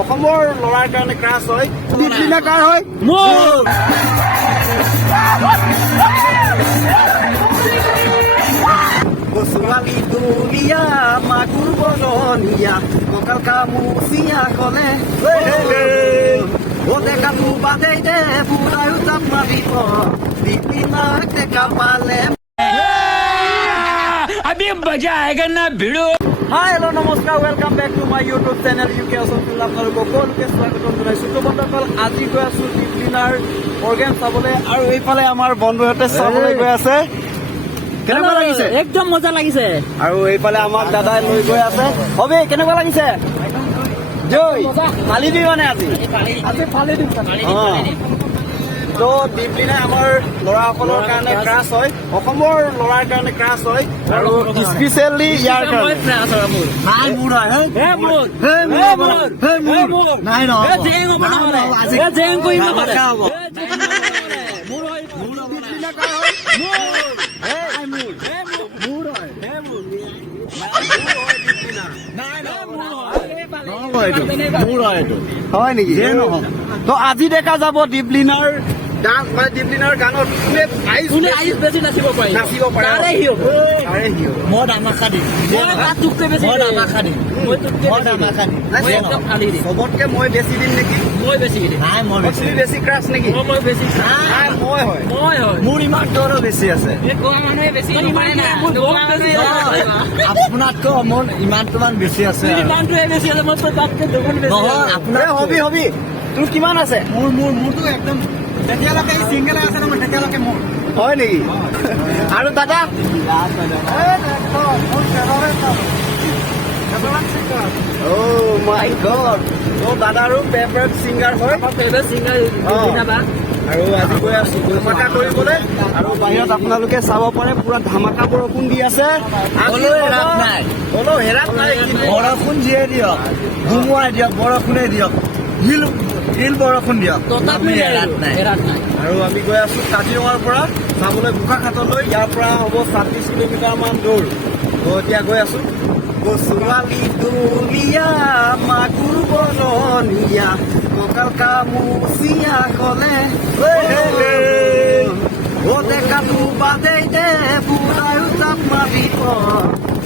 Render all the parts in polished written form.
অসমৰ ল'ৰাৰ কাৰণে ক্ৰাছ হয় দীপলিনা কাৰ হয় ছোৱালী দুলীয়া মাগুৰ বৰণীয়া কঁকাল কামুচিয়া কলে দেখাটো বাদেই দে বুঢ়ায়ো জাপ মাৰিব দীপলিনাক দেখা পালে अभी मजा आएगा ना भिड़ो হাই হেল্ল' নমস্কাৰ welcome back to my YouTube channel ইউকে অসমত আপোনালোকক সকলোকে স্বাগতম জনাইছোঁ তো বন্ধুসকল আজি গৈ আছোঁ দীপলিনাৰ প্ৰগ্ৰেম চাবলৈ আৰু এইফালে আমাৰ বন্ধুহঁতে চাবলৈ গৈ আছে কেনেকুৱা লাগিছে একদম মজা লাগিছে আৰু এইফালে আমাক দাদাই লৈ গৈ আছে হবি কেনেকুৱা লাগিছে জয় ফালি দি মানে আজি ফালি দিম তো দীপলিনা আমাৰ ল'ৰাসকলৰ কাৰণে ক্ৰাছ হয় অসমৰ ল'ৰাৰ কাৰণে ক্ৰাছ হয় আৰু স্পেচিয়েলি ইয়াৰ কাৰণে হয় নেকি তো আজি দেখা যাব দীপলিনাৰ ডান্স মানে দীপলিনাৰ গানত কোনে বেছি নাচিব পাৰে মই দামাখা দিম চবতকে মই বেছি দিম নেকি বেছি ক্ৰাছ নেকি মোৰ ইমান দৰো বেছি আছে আপোনাতকৈ মোৰ ইমানটোমান বেছি আছে হবি হবি তোৰ কিমান আছে মোৰতো একদম তেতিয়ালৈকে চিংগল আছে নহয় তেতিয়ালৈকে মোৰ হয় নেকি আৰু দাদা মাই গড দাদাৰো ফেভৰেট ছিংগাৰ হয় আৰু আজি গৈ আছো ধামাকা কৰিবলৈ আৰু বাহিৰত আপোনালোকে চাব পাৰে পুৰা ধামাকা বৰষুণ দি আছে হেৰাত নাই বৰষুণ দিয়ে দিয়ক ধুমুৱাই দিয়ক বৰষুণে দিয়ক শিল বৰষুণ দিয়ক আৰু আমি গৈ আছো কাজিৰঙাৰ পৰা চাবলৈ বোকাখাটলৈ ইয়াৰ পৰা হ'ব 36 কিলোমিটাৰ মান দূৰ তো এতিয়া গৈ আছো ছোৱালী দুলীয়া মাগুৰ বৰণীয়া কঁকাল কামুচিয়া কলে দেখাটো বাদেই দে বুঢ়ায়ো জাপ মাৰিব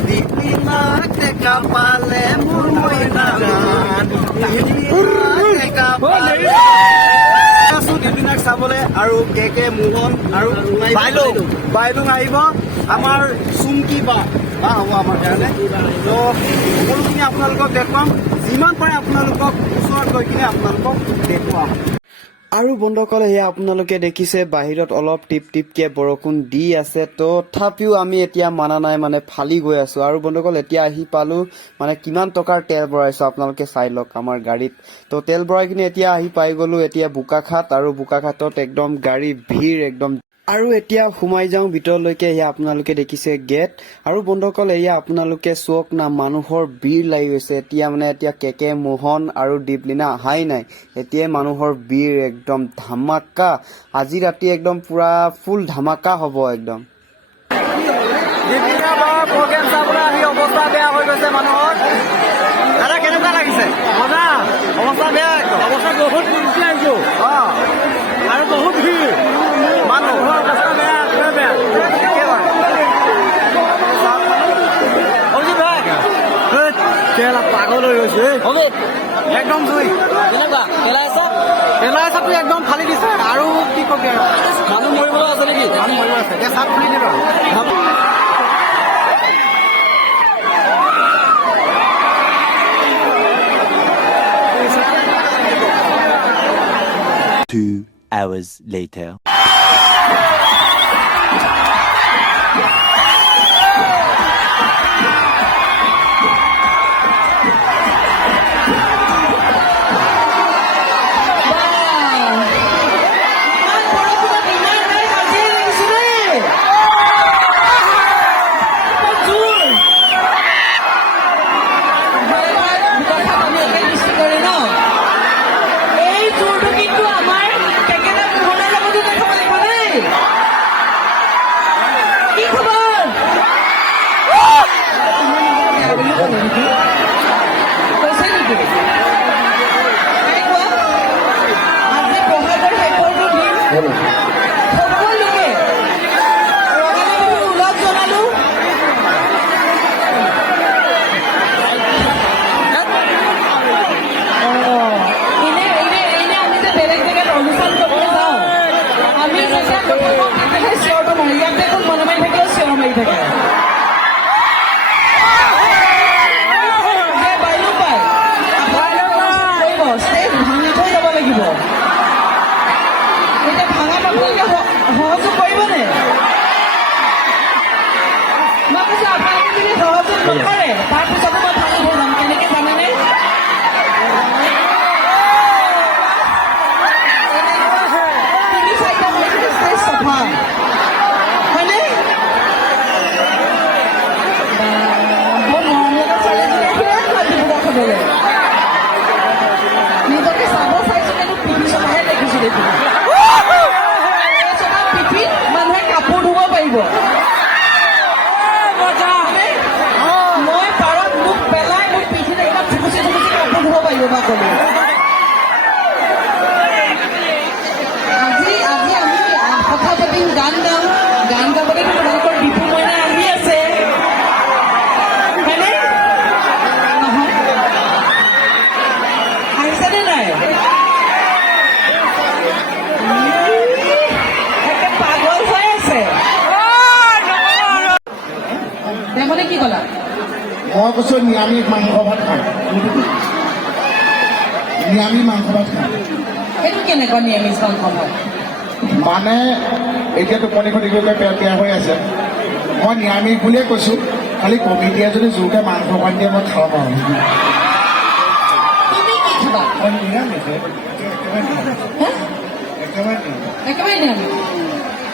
দীপলিনাক দেখা পালে মোৰ মইনা দীপলিনাক চাবলৈ আৰু কে মোহন আৰু বাইলুং আহিব আমাৰ চুমকি বা হ'ব আমাৰ কাৰণে তো সকলোখিনি আপোনালোকক দেখুৱাম যিমান পাৰে আপোনালোকক ওচৰত গৈ কিনে আপোনালোকক দেখুৱাম আৰু বন্ধুসকল সেয়া আপোনালোকে দেখিছে বাহিৰত অলপ টিপ টিপকে বৰষুণ দি আছে তথাপিও আমি এতিয়া মানা নাই মানে ফালি গৈ আছো আৰু বন্ধুসকল এতিয়া আহি পালো মানে কিমান টকাৰ তেল ভৰাইছো আপোনালোকে চাই লওক আমাৰ গাড়ীত তো তেল ভৰাই কিনে এতিয়া আহি পাই গলো এতিয়া বোকাখাট আৰু বোকাখাটত একদম গাড়ী ভিৰ একদম আৰু এতিয়া সোমাই যাওঁ ভিতৰলৈকে এয়া আপোনালোকে দেখিছে গেট আৰু বন্ধুসকল এয়া আপোনালোকে চোক না মানুহৰ ভিৰ লাগি গৈছে এতিয়া কে মোহন আৰু দীপলিনা আহাই নাই এতিয়া মানুহৰ ভিৰ একদম ধামাকা আজি ৰাতি একদম পুৰা ফুল ধামাকা হ'ব একদম দীপলিনা বা প্ৰগ্ৰেম চাবলৈ আহি অৱস্থা বেয়া হৈ গৈছে মানুহৰ দাদা কেনেকুৱা লাগিছে মজা অৱস্থা বেয়া অৱস্থা বহুত আহিছো আৰু বহুত ভিৰ মানুহৰ অৱস্থা বেয়া পাগল হৈ গৈছে একদম জুই পেলাইছাটো একদম ফালি দিছে আৰু কি কবি আৰু মানুহ মৰিবলৈ আছে নেকি মানুহ মৰিব আছে এতিয়া চাপ খুলি দিবা Two hours later. এই সকলোকে ৰঙালী বিহুৰ ওলগ জনালো। এনে আমি যে বেলেগ জেগাত অনুষ্ঠান কৰিবলৈ যাওঁ, আমি যেতিয়া কথা কওঁ তেতিয়াহে চিঞৰটো মাৰি, ইয়াতে একো মনে মাৰি থাকিলেও চিঞৰ মাৰি থাকে। ষ্টেজ ভাঙি থৈ যাব লাগিব। এতিয়া ভাঙাত আপোনালোকে সহযোগ কৰিবনে? মই কৈছো আপোনালোকে যদি সহযোগ নকৰে তাৰপিছতো মই ভাঙি থৈ যাম। কেনেকে জানেনে? তিনি চাৰিটা মাৰিলে ষ্টেজ চফা হয়নে? বৰ মৰম লগা ছোৱালীজনীয়ে কিমান মাতিব খাবলৈ। নিজকে চাব চাইছো কিন্তু পিঠি চলাহে দেখিছো দেখোন। পিঠিত মানুহে কাপোৰ ধুব পাৰিব। মই পাৰত মোক পেলাই মোক পিঠিত একদম থুকুচি থুকুচি কাপোৰ ধুব পাৰিব বা কলো। আজি আমি কথা পাতিম, গান গাম। গান গাবলৈ তোমালোকৰ বিহু মইনা আহি আছে হয়নে? নহয় আহিছেনে নাই? পাগল হৈ আছে। মানে কি ক'লা? মই কৈছো নিৰামিষ মাংস ভাত খাম। নিৰামিষ মাংস ভাত খাম। সেইটো কেনেকুৱা নিৰামিষ মাংস ভাত? মানে এতিয়া টোপনি খতি কৰি পেয়া হৈ আছে। মই নিৰামিষ বুলিয়ে কৈছো, খালি কমিটিয়ে যদি জোৰকে মাংস ভাত দিয়ে মই খাব পাৰোঁ। তুমি কি খাবা? মই নিৰামিষ একেবাৰে নিৰামিষ?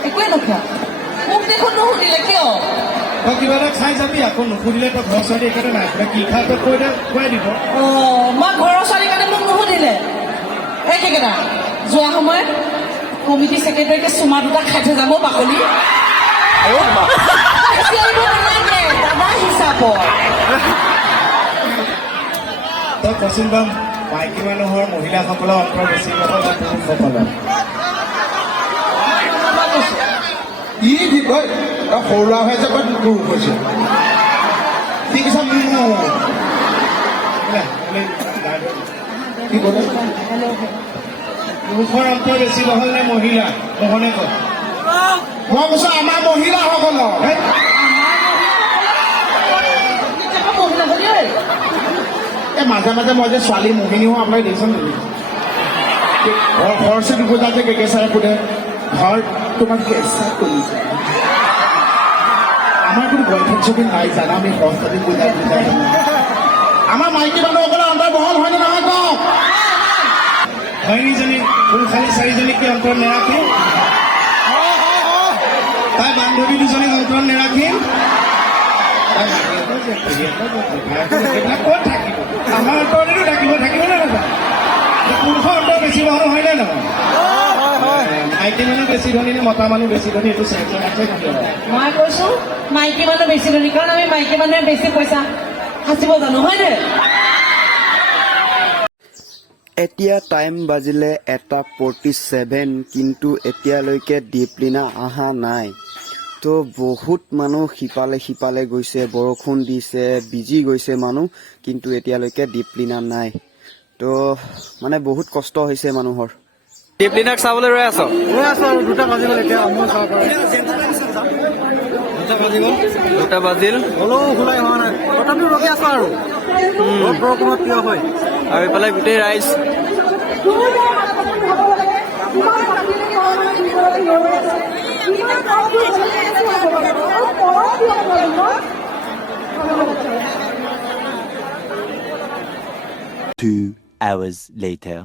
একোৱে নোখোৱা? মোক দেখোন নুসুধিলে কিয়? তই কিবা এটা খাই যাবি, আকৌ নুসুধিলে তই ঘৰ ছোৱালী একেটা নাই কি খাই তই কৈ দে খুৱাই দিব। মই ঘৰৰ ছোৱালীৰ কাৰণে মোক নুসুধিলে একেকেইটা যোৱা সময়ত কমিটি ছেক্ৰেটাৰীকে চুমা দুটা খাই থৈ যাব বাকলি। দাদা হিচাপত তই কচোন বাৰু মাইকী মানুহৰ মহিলাসকলৰ অন্তৰ বেছি নহয় বা পুৰুষসকলৰ? ই কি কয় তই সৰু ল'ৰা হৈ আছে ক'ত পুৰুষ হৈছে? ঠিক আছে কি ক'লে? পুৰুষৰ অন্তৰ বেছি বহল নে মহিলা? মোহনে কয়। মই কৈছো আমাৰ মহিলাসকলৰ। মাজে মাজে মই যে ছোৱালী মোহিনী হওঁ আপোনালোকে দেখিছে নেকি? সৰস্বতী পূজা যে কেঁচাই সোধে ঘৰ তোমাক কেঁচা কৰিছে। আমাৰ কোনো বয়ফ্ৰেণ্ড ছবিন নাই জানা, আমি সৰস্বতী পূজা বুজাই আমাৰ মাইকী মানুহসকলৰ অন্তৰ বহল হয়নে নহয় কওক? হয়নিজনী পুৰুষালী চাৰিজনীক কি অন্তৰত নেৰাখিম? তাই বান্ধৱী দুজনীক অন্তৰত নেৰাখিম? এইবিলাক ক'ত থাকিব? আমাৰ অন্তৰতেতো থাকিব নে নহয়? পুৰুষৰ অন্তৰ বেছি বহল হয়নে নহয়? মাইকী মানুহ বেছি ধনী নে মতা মানুহ বেছি ধনী? এইটো চেঞ্চৰ আছে। মই কৈছো মাইকী মানুহ বেছি ধনী, কাৰণ আমি মাইকী মানুহে বেছি পইচা সাঁচিব জানো হয়নে? এতিয়া টাইম বাজিলে 1:47, কিন্তু এতিয়ালৈকে দীপলিনা অহা নাই। তো বহুত মানুহ সিপালে গৈছে, বৰষুণ দিছে, ভিজি গৈছে মানুহ, কিন্তু এতিয়ালৈকে দীপলিনা নাই। তো মানে বহুত কষ্ট হৈছে মানুহৰ। দীপলিনাক চাবলৈ ৰৈ আছো আৰু 2টা বাজি গ'ল। এতিয়া মই চাব পাৰোঁ 2টা বাজিল হ'লেও খোলাই হোৱা নাই, তথাপিও ৰখি আছো আৰু বৰষুণত থিয় হয়। আৰু এইফালে গোটেই ৰাইজ Two hours later.